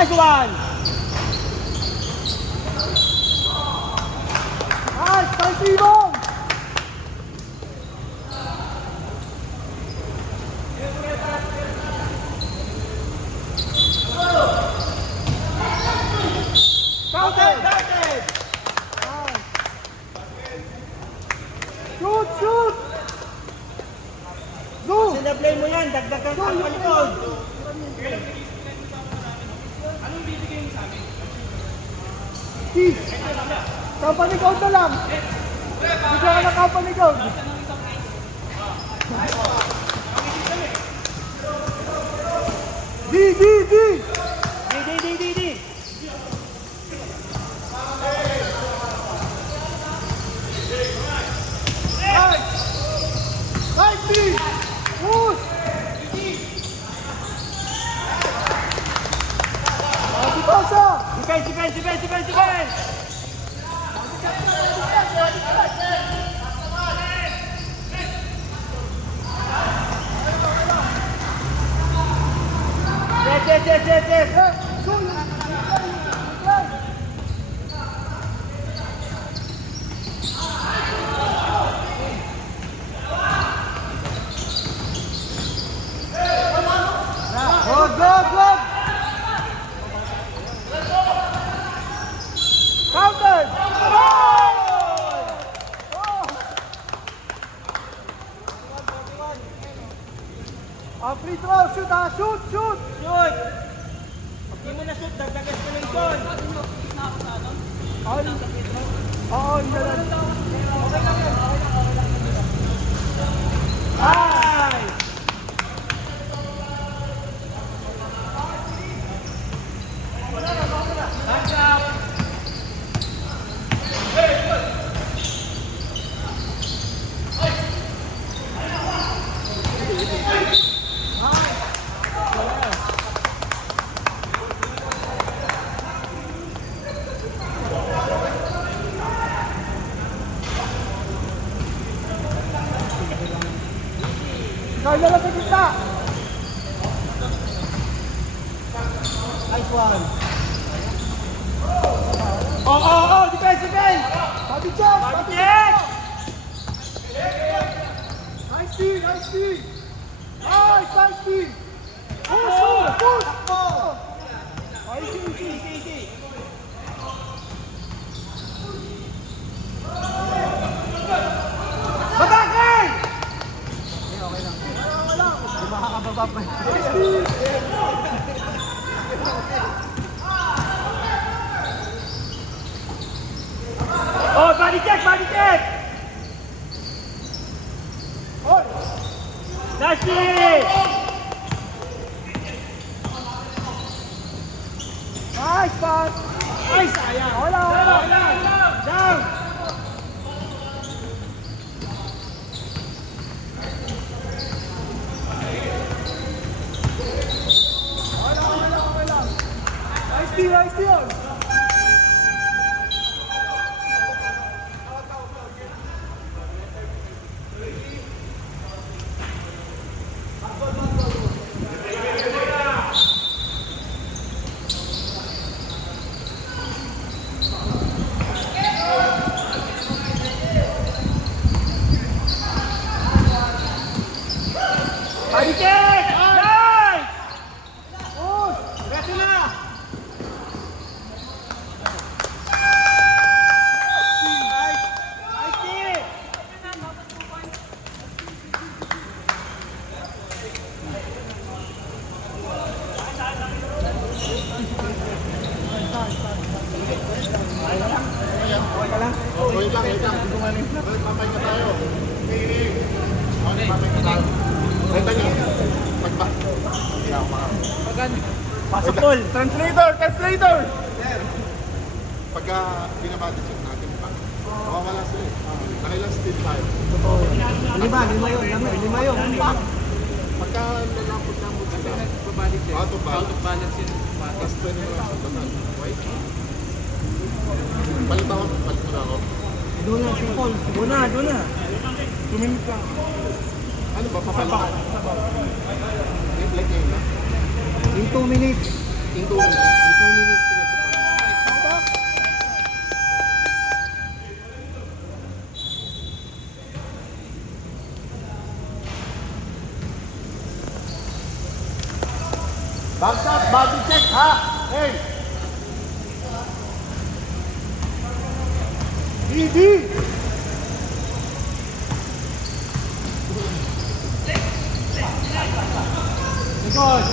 Nice one! Nice! Nice, Ibong! Counted! Counted! Shoot! Shoot! Zoom! Sinablay mo yan, dagdagan ka ang palikod. Peace! Company code na lang! Bigyan ka ng company code! D! D! D! Di. Nice! Nice, D! Push! Pasa! Defense! Yes! Good! Counted! Free throw! Shoot! Shoot! Pag di mo na shoot, dagdagan ka lang doon. Oo, hindi lang. Ay! Hands up! Ikaw na lang sa gitna! Nice one! Oh! Defense! Body check! Body check! Nice D! Nice D! Push! Easy! Babakay! Makakababa pa. Nice D! Oh, body check! Hoy! Nice D! Nice pass! Ay, sayang! Wala! Down! Okay lang. Nice D yun! Body check! Nice! Push! Reto na! Nice D! Wait lang. Papahinga tayo. Papahinga tayo. Renta niyo. Hindi ako Pasok tol! Translator! Pagka binabati check natin pa, mawawala sila eh. Nakailang steal tayo. Lima yun. Pagka lalapot-lapot sila, out of balance yun. Tapos pwede mo lang sa batal. Wait. Palit mo na ako. Doon na si Paul. Doon na. 2 minutes lang. Ano ba? Papalit? Like ngayon na? In 2 minutes. Yung 2 minutes. Yung 2 minutes sila sa pag. Back shot, body check, ha? Hey! Easy! Likod!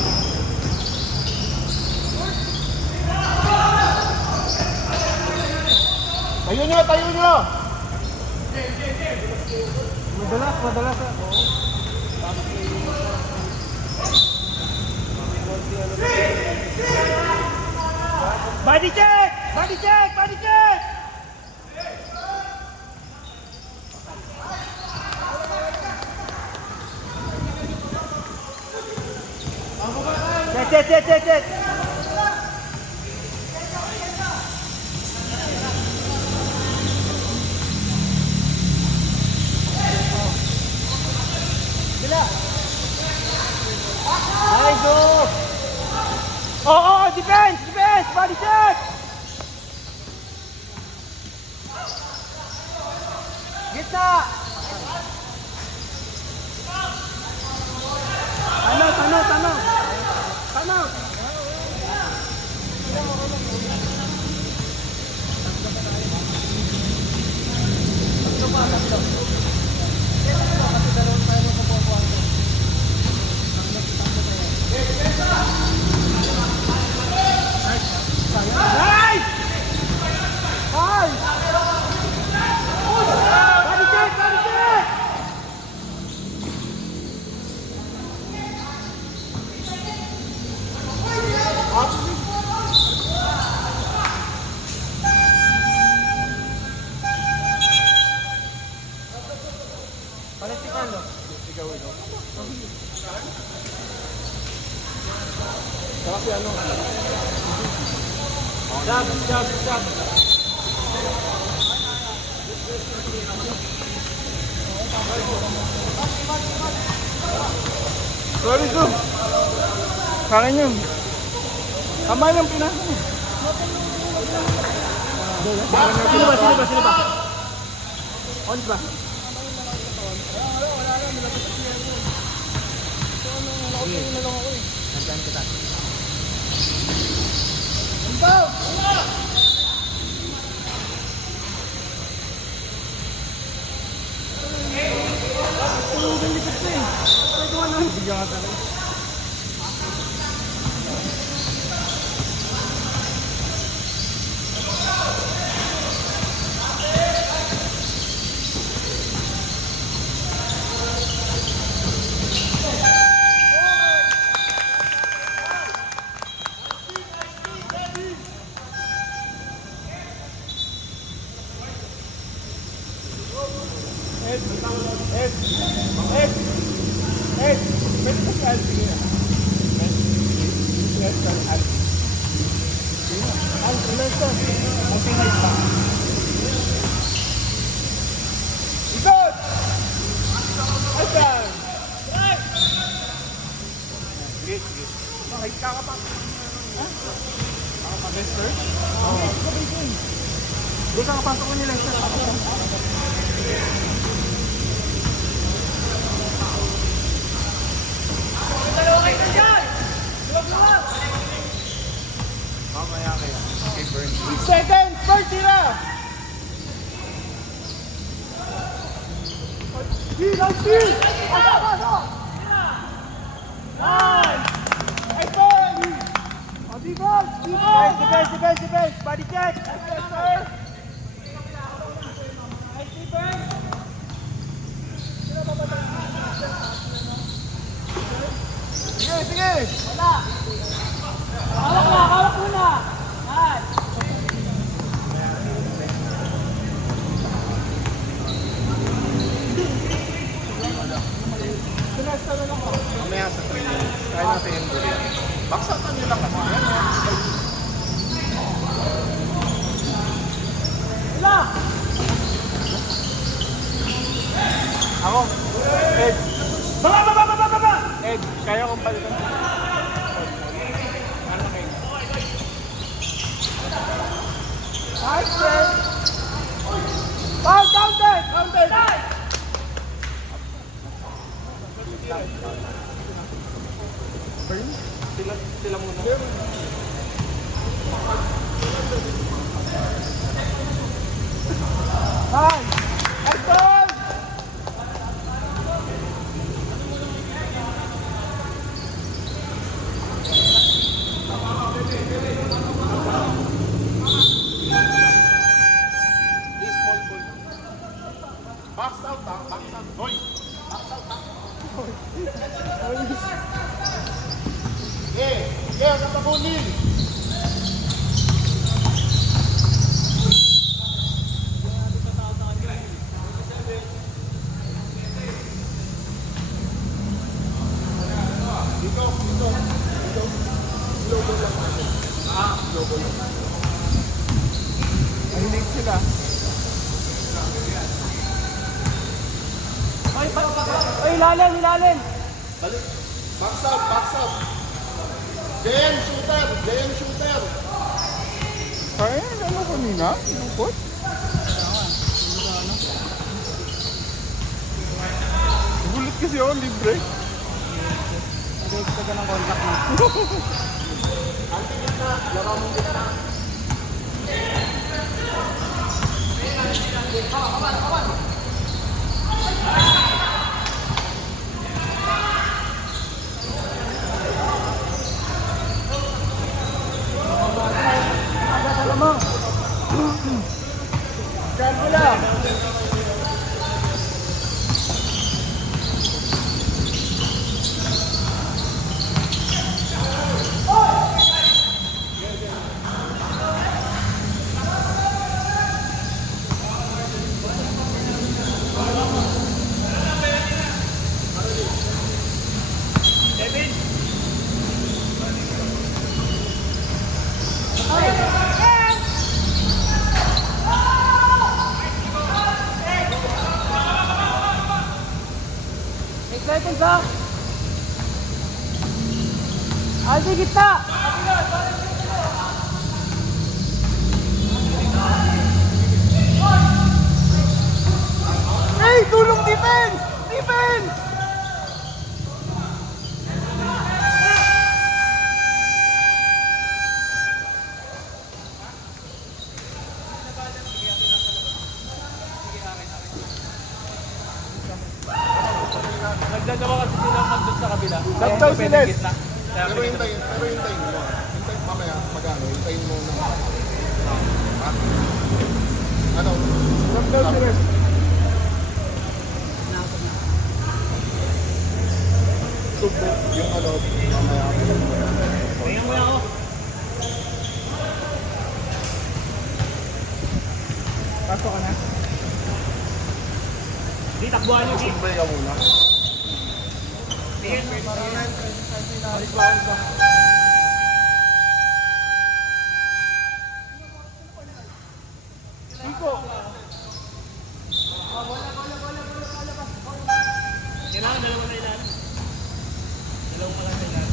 Tayo nyo, tayo nyo! Madalas. Body check! Body check! Body check! Check! Nice, go! Oh, defense! Body check! Gitna! Tanong! Nice! Body check! Palit si Carlo. Saka si ano? Stop. Sorry, Zoom. Kakain yun. Tama yung pinasa mo. Sino ba? On ba? Nandiyan kita. Ed, pwede ko si Alvin yun. Yes, sir, Alvin. Alvin, Nelson. Alvin, pa. Ikot! Asan? Great. Okay, kakapasok. Kakapasok, sir? Oo. Hindi, kakapasok ko nila, sir. Mamaya kaya. Okay, burn. 6 seconds! First, tira! Speed! Pasok! Nice! Excellent! Defense! Body check! Yes, sir! Nice defense! Sige! Hawak muna! Nice! Mamaya sa training. Kaya natin yung duli. Baksakan nyo lang kasi. Ako! Ed! Baba! Ed, kaya kong palitan. Nice set. Foul, counted. Counted. Sila muna. Nice. Nice ball. This small ball. Box out, ha? Box out. Boy. Box out, ha? Kapagulin. Mahilig sila. Ay, ilalim, ilalim. Balik. Box out, box out. Jen, shooter. Jen, shooter. Ay, ano kanina? Lungkot? Gulit kasi ako, libre. Nag-expect ka ng contact na. Laro mong gitna. Seconds ha? Aldi, gitna! Hey, tulong defense! Defense! Nagdagawa kasi sila nandun sa kabila. Nagdaw sila. Pero hintayin mo. Mamaya, magano, hintayin mo na. Ano? Nagdaw sila. Subok yung ano, mamaya. Tingnan mo ako. Pasok ka na. Di takbuhan nyo, Di. Subay ka muna. Iko. Kailangan dalawa na ilan. Dalawa pa lang sa ilan.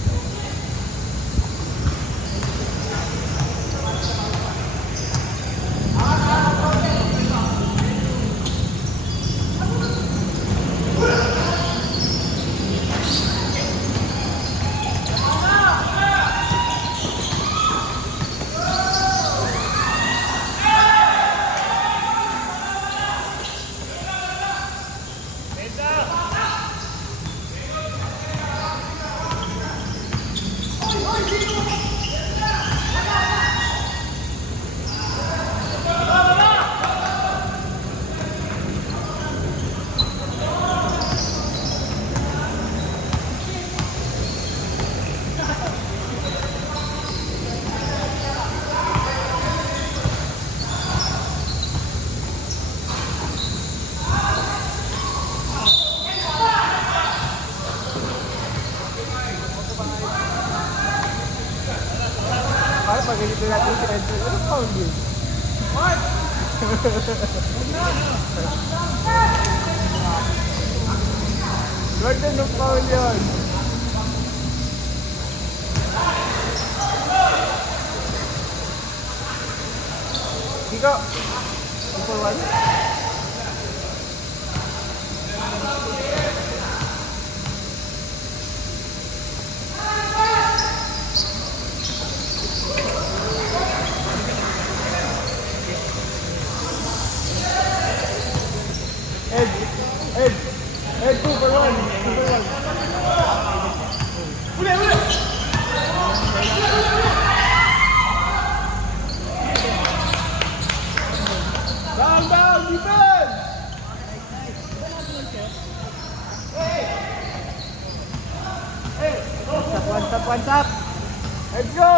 Para pag ganito natin si Edson, ano foul yun? Gordon, no foul yun. Hindi go. 2 for 1. Ed, 2 for 1. 2 for 1. Down, defense! One up. Let's go,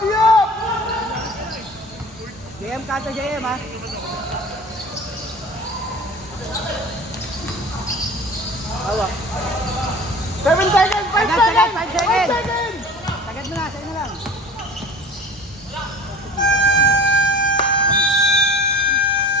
Diop! JM kata JM ha. Hawak. 7 seconds, 5 seconds!